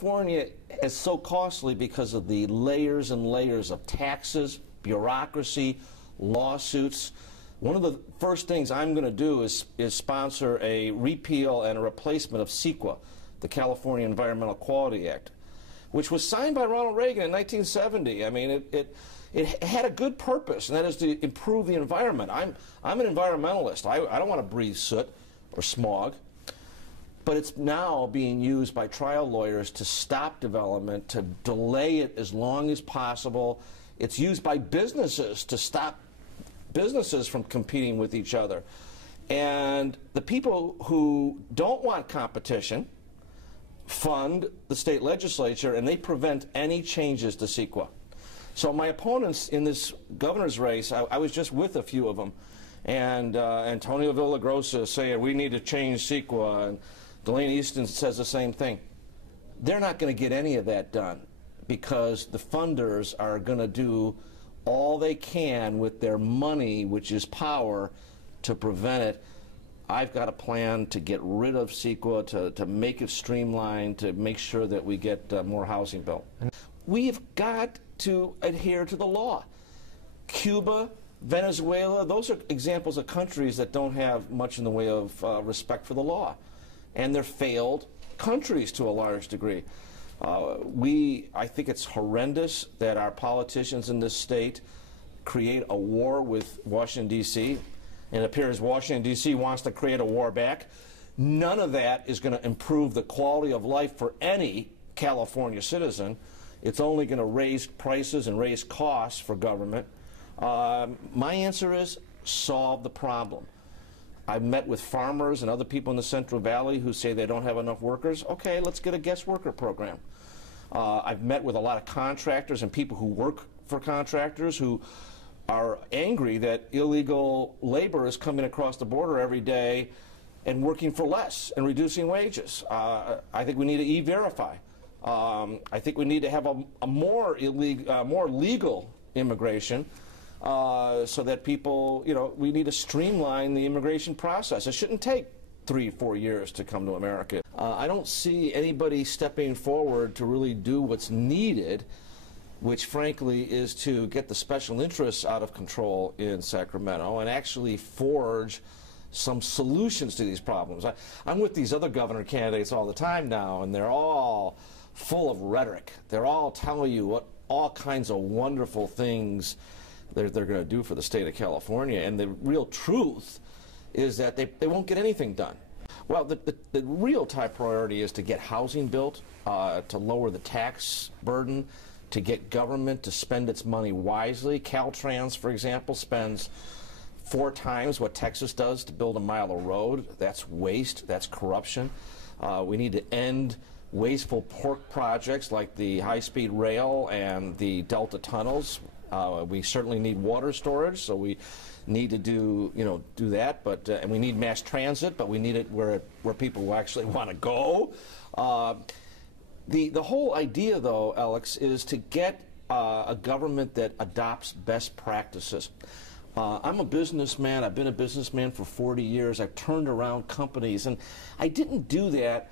California is so costly because of the layers and layers of taxes, bureaucracy, lawsuits. One of the first things I'm going to do is sponsor a repeal and a replacement of CEQA, the California Environmental Quality Act, which was signed by Ronald Reagan in 1970. I mean, it had a good purpose, and that is to improve the environment. I'm an environmentalist. I don't want to breathe soot or smog. But it's now being used by trial lawyers to stop development, to delay it as long as possible. It's used by businesses to stop businesses from competing with each other. And the people who don't want competition fund the state legislature, and they prevent any changes to CEQA. So my opponents in this governor's race, I was just with a few of them, and Antonio Villagrosa saying we need to change CEQA, and Delaney Easton says the same thing. They're not going to get any of that done because the funders are going to do all they can with their money, which is power, to prevent it. I've got a plan to get rid of CEQA, to make it streamlined, to make sure that we get more housing built. We've got to adhere to the law. Cuba, Venezuela, those are examples of countries that don't have much in the way of respect for the law. And they're failed countries to a large degree. I think it's horrendous that our politicians in this state create a war with Washington, D.C., and it appears Washington, D.C. wants to create a war back. None of that is going to improve the quality of life for any California citizen. It's only going to raise prices and raise costs for government. My answer is solve the problem. I've met with farmers and other people in the Central Valley who say they don't have enough workers. Okay, let's get a guest worker program. I've met with a lot of contractors and people who work for contractors who are angry that illegal labor is coming across the border every day and working for less and reducing wages. I think we need to e-verify. I think we need to have a more legal immigration. So that people, we need to streamline the immigration process. It shouldn't take 3 or 4 years to come to America. I don't see anybody stepping forward to really do what's needed, which frankly is to get the special interests out of control in Sacramento and actually forge some solutions to these problems. I'm with these other governor candidates all the time now, and they're all full of rhetoric. They're all telling you what all kinds of wonderful things they're going to do for the state of California, and the real truth is that they won't get anything done. Well, the real top priority is to get housing built, to lower the tax burden, to get government to spend its money wisely. Caltrans, for example, spends 4 times what Texas does to build a mile of road. That's waste, that's corruption. We need to end wasteful pork projects like the high-speed rail and the Delta tunnels. We certainly need water storage, so we need to do that. But and we need mass transit, but we need it where people actually want to go. The whole idea, though, Alex, is to get a government that adopts best practices. I'm a businessman. I've been a businessman for 40 years. I've turned around companies, and I didn't do that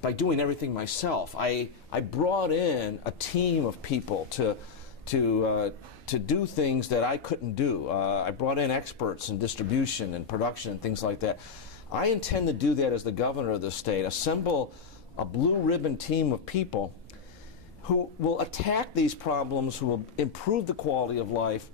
by doing everything myself. I brought in a team of people to do things that I couldn't do. I brought in experts in distribution and production and things like that. I intend to do that as the governor of the state, assemble a blue ribbon team of people who will attack these problems, who will improve the quality of life